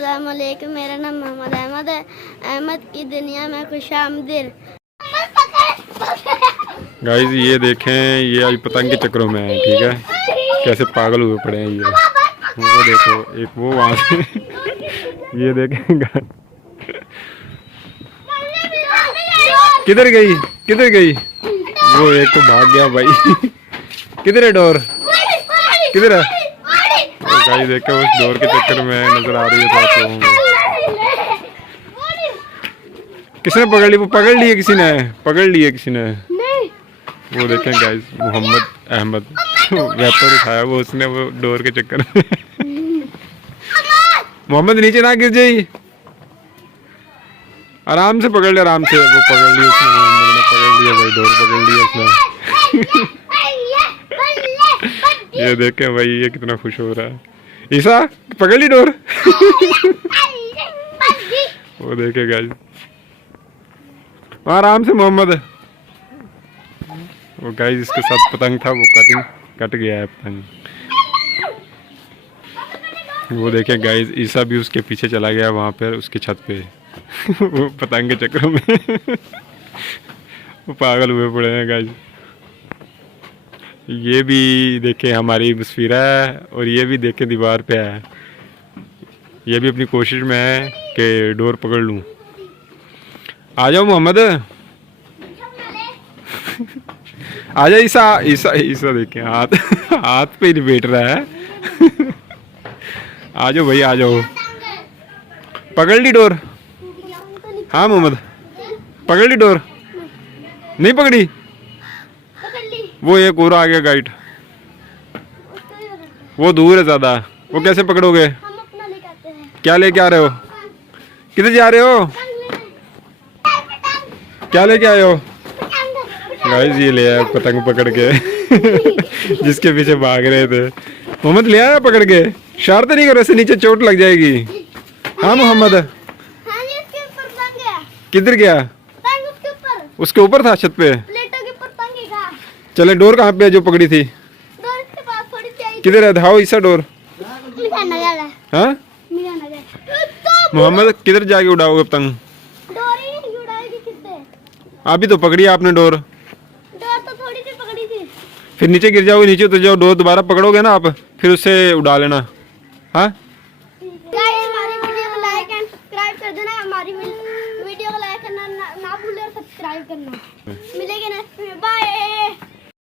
अस्सलाम वालेकुम, मेरा नाम मोहम्मद अहमद है। अहमद की दुनिया में खुशामदीद। गाइस ये देखें, ये आज पतंग के चक्करों में है, ठीक है, कैसे पागल हुए पड़े हैं ये। वो देखो, एक वो वहाँ से ये देखें किधर गई, किधर गई? वो एक तो भाग गया भाई। किधर है डोर, किधर है? गाइस देखे उस डोर के चक्कर में नजर आ रही है तो आप लोगों को। किसने पकड़ ली? वो पकड़ लिए किसी ने, पकड़ लिए किसी ने। वो देखें गाइस, मोहम्मद अहमद वेपर उठाया वो उसने, वो डोर के चक्कर में। मोहम्मद नीचे ना गिर जाइए, आराम से पकड़ ले, आराम से। वो पकड़ लिया उसने, मोहम्मद ने पकड़ लिया भाई, डोर पकड़ लिया उसने। ये देखें भाई, ये कितना खुश हो रहा है। ईसा पकड़ ली डोर। वो देखे गाइस, आराम से मोहम्मद। वो गाइस इसके साथ पतंग था, वो कट गया है पतंग। वो देखे गाइस, ईसा भी उसके पीछे चला गया वहाँ पर उसकी छत पे। वो पतंग के चक्करों में वो पागल हुए पड़े हैं गाइस। ये भी देखे हमारी बसफीरा है, और ये भी देखे दीवार पे है। ये भी अपनी कोशिश में है कि डोर पकड़ लूँ। आ जाओ मोहम्मद। आ जाओ ईसा, ईसा ईसा देखे हाथ हाथ पे ही बैठ रहा है। आ जाओ भाई, आ जाओ। पकड़ ली डोर? हाँ मोहम्मद, पकड़ ली डोर? नहीं पकड़ी? वो एक और आ गया गाइड, वो दूर है ज्यादा, वो कैसे पकड़ोगे? हम अपना लेके आते हैं। क्या लेके आ रहे हो? किधर जा रहे हो? क्या लेके आए हो? गाइस ये ले आया पतंग पकड़ के। जिसके पीछे भाग रहे थे। मोहम्मद ले आया पकड़ के। शरारत नहीं करो, ऐसे नीचे चोट लग जाएगी। हाँ मोहम्मद, हाँ जी, उसके ऊपर पतंग है। किधर गया? पतंग उसके ऊपर, उसके ऊपर था छत पे। प्लेटों के ऊपर पतंग ही था। चले, डोर कहाँ पे है जो पकड़ी थी? डोर के पास थोड़ी सी आई। किधर है? दिखाओ ईसा डोर। मेरा नजर है, हाँ मेरा नजर। मोहम्मद, किधर जाके उड़ाओगे पतंग? डोर ही नहीं उड़ाएगी किससे? अभी तो पकड़ी आपने डोर। डोर तो थोड़ी सी पकड़ी थी। फिर नीचे गिर जाओगे, नीचे उतर जाओ, डोर दोबारा पकड़ोगे ना आप, फिर उससे उड़ा लेना। हाँ